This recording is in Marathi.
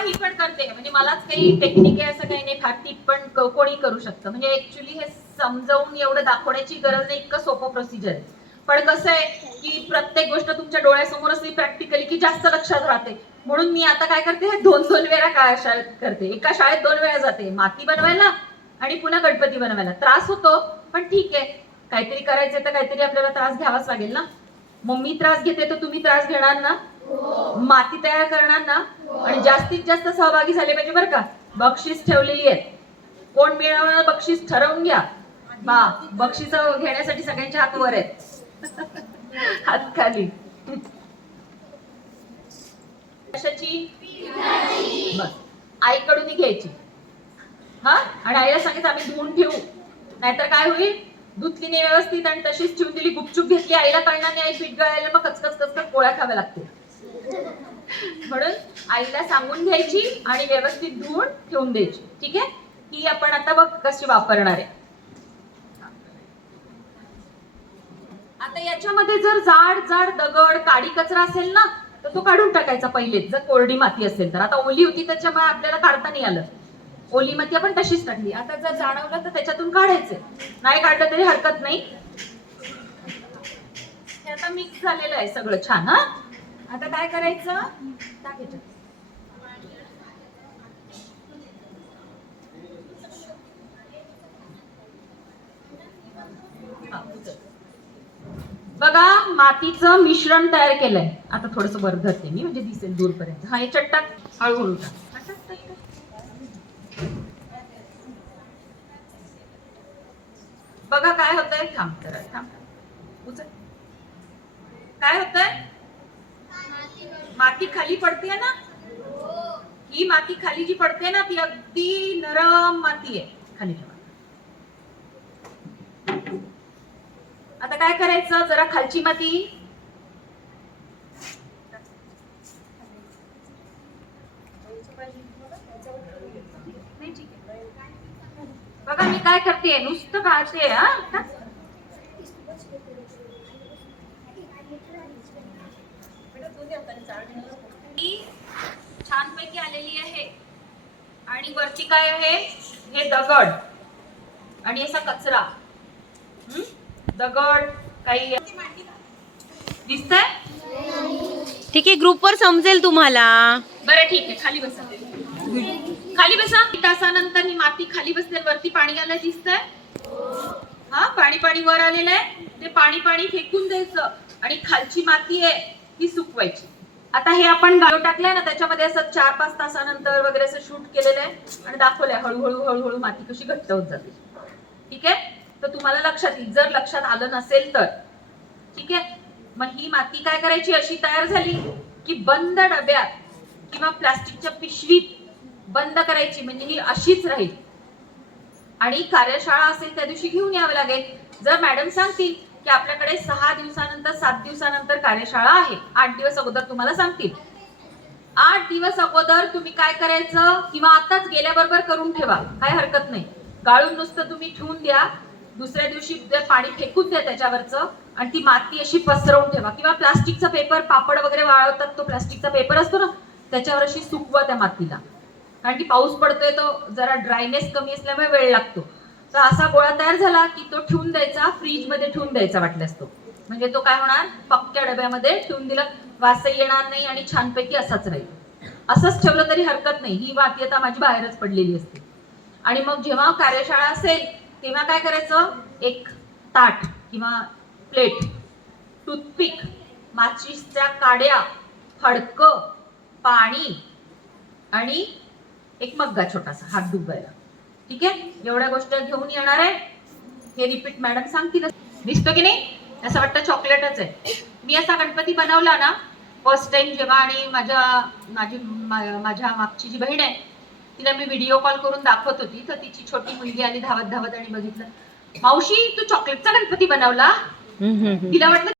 ही पण करते, म्हणजे मलाच काही टेक्निक आहे असं काही नाही, फार ती पण कोणी करू शकतं. म्हणजे ऍक्च्युली हे समजावून एवढं दाखवण्याची गरज नाही, इतकं सोपं प्रोसिजर आहे. पण कसं आहे की प्रत्येक गोष्ट तुमच्या डोळ्यासमोर असली प्रॅक्टिकली की जास्त लक्षात राहते. म्हणून मी आता काय करते, 2-2 वेळा काय शाळेत करते, एका शाळेत 2 वेळा जाते, माती बनवायला आणि पुन्हा गणपती बनवायला. त्रास होतो पण ठीक आहे, काहीतरी करायचंय तर काहीतरी आपल्याला त्रास घ्यावाच लागेल ना. मग मी त्रास घेते तर तुम्ही त्रास घेणार ना, माती तयार करणार ना, आणि जास्तीत जास्त सहभागी झाले पाहिजे बरं का. बक्षीस ठेवलेली आहे, कोण मिळवणार बक्षीस ठरवून घ्या. बक्षीस घेण्यासाठी सगळ्यांचे हात वर आहेत. हात खाली. कशाची? बस आईकडून घ्यायची. हा, आणि आईला सांगायचं आम्ही धुवून ठेवू, नाहीतर काय होईल, धुतली नाही व्यवस्थित आणि तशीच ठेवून दिली, गुपचूप घेतली, आईला कळणार नाही, आई पीठ गळायला मग कचकच कचकच पोळ्या खाव्या लागतील. म्हणून आईला सांगून घ्यायची आणि व्यवस्थित धुवून ठेवून द्यायची. ठीक आहे, ही आपण आता बघ कशी वापरणार आहे. आता याच्यामध्ये जर जाड जाड दगड काडी कचरा असेल ना, तर तो काढून टाकायचा पहिलेच, जर कोरडी माती असेल तर. आता ओली होती त्याच्यामुळे आपल्याला काढता नाही आलं, ओली माती आपण तशीच टाकली. आता जर जाणवलं तर त्याच्यातून काढायचं, नाही काढलं तरी हरकत नाही. हे आता मिक्स झालेलं आहे सगळं छान. हा, आता काय करायचं, टाकायचं. बघा मातीचं मिश्रण तयार केलंय. आता थोडस वर धरते मी म्हणजे दिसेल दूरपर्यंत. हा, याच्यात टाक, हळूहळू टाक. बघा काय होतंय, थांब जरा, थांब उचल. काय होतंय, माती खाली पडते ना, ही माती खाली जी पडते ना ती अगदी नरम माती आहे खाली. आता काय करायचं, जरा खालची माती बघा मी काय करते, नुसतं काढते. हा, छानपैकी आलेली आहे. आणि वरती काय आहे, हे दगड आणि असा कचरा. दगड काही दिसतंय? ठीक आहे, ग्रुपवर समजेल तुम्हाला. बरं ठीक आहे, खाली बसा, खाली बसा. तासानंतर ही माती खाली बसते, वरती पाणी आलं दिसतंय. हा, पाणी पाणी वर आलेलं आहे, ते पाणी पाणी फेकून द्यायचं आणि खालची माती आहे ती सुकवायची. आता हे आपण गाळो टाकलंय ना, त्याच्यामध्ये असं 4-5 तासानंतर वगैरे असं शूट केलेलं आहे आणि दाखवलंय हळूहळू हळूहळू माती कशी घट्ट होत जाते. ठीक आहे, तर तुम्हाला लक्षात येईल. जर लक्षात आलं नसेल तर ठीक आहे, मग ही माती काय करायची, अशी तयार झाली की बंद डब्यात किंवा प्लास्टिकच्या पिशवीत बंद करायची, म्हणजे ही अशीच राहील. आणि कार्यशाळा असेल त्या दिवशी घेऊन यावं लागेल. जर मॅडम सांगतील की आपल्याकडे 6 दिवसानंतर 7 दिवसानंतर कार्यशाळा आहे, 8 दिवस अगोदर तुम्हाला सांगतील. 8 दिवस अगोदर तुम्ही काय करायचं, किंवा आताच गेल्याबरोबर करून ठेवा, काय हरकत नाही. गाळून नुसतं तुम्ही ठेवून द्या, दुसऱ्या दिवशी पाणी फेकून द्या त्याच्यावरचं आणि ती माती अशी पसरवून ठेवा. किंवा प्लास्टिकचा पेपर, पापड वगैरे वाळवतात तो प्लास्टिकचा पेपर असतो ना, त्याच्यावर अशी सुकवा त्या मातीला. कारण की पाऊस पडतोय, तो जरा ड्रायनेस कमी असल्यामुळे वेळ लागतो. तर असा गोळा तयार झाला की तो ठेवून द्यायचा, फ्रीज मध्ये ठेवून द्यायचा वाटल्यास तो, म्हणजे तो काय होणार, पक्क्या डब्यामध्ये ठेवून दिला, वासही येणार नाही आणि छानपैकी असाच राहील. असंच ठेवलं तरी हरकत नाही, ही माती आता माझी बाहेरच पडलेली असते. आणि मग जेव्हा कार्यशाळा असेल तेव्हा काय करायचं, एक ताट किंवा प्लेट, टूथपिक, माचीसच्या काड्या, फडकं, पाणी आणि एक मग्गा छोटासा हात धुवायला. ठीक आहे, एवढ्या गोष्टी घेऊन येणार आहे. हे रिपीट मॅडम सांगतील. दिसतो की नाही, असं वाटतं चॉकलेटच आहे. मी असा गणपती बनवला ना फर्स्ट टाइम जेव्हा, आणि माझ्या मागची जी बहीण आहे तिला मी व्हिडिओ कॉल करून दाखवत होती, तर तिची छोटी मुलगी आली धावत धावत आणि बघितलं, मावशी तू चॉकलेटचा गणपती बनवला. तिला वाटलं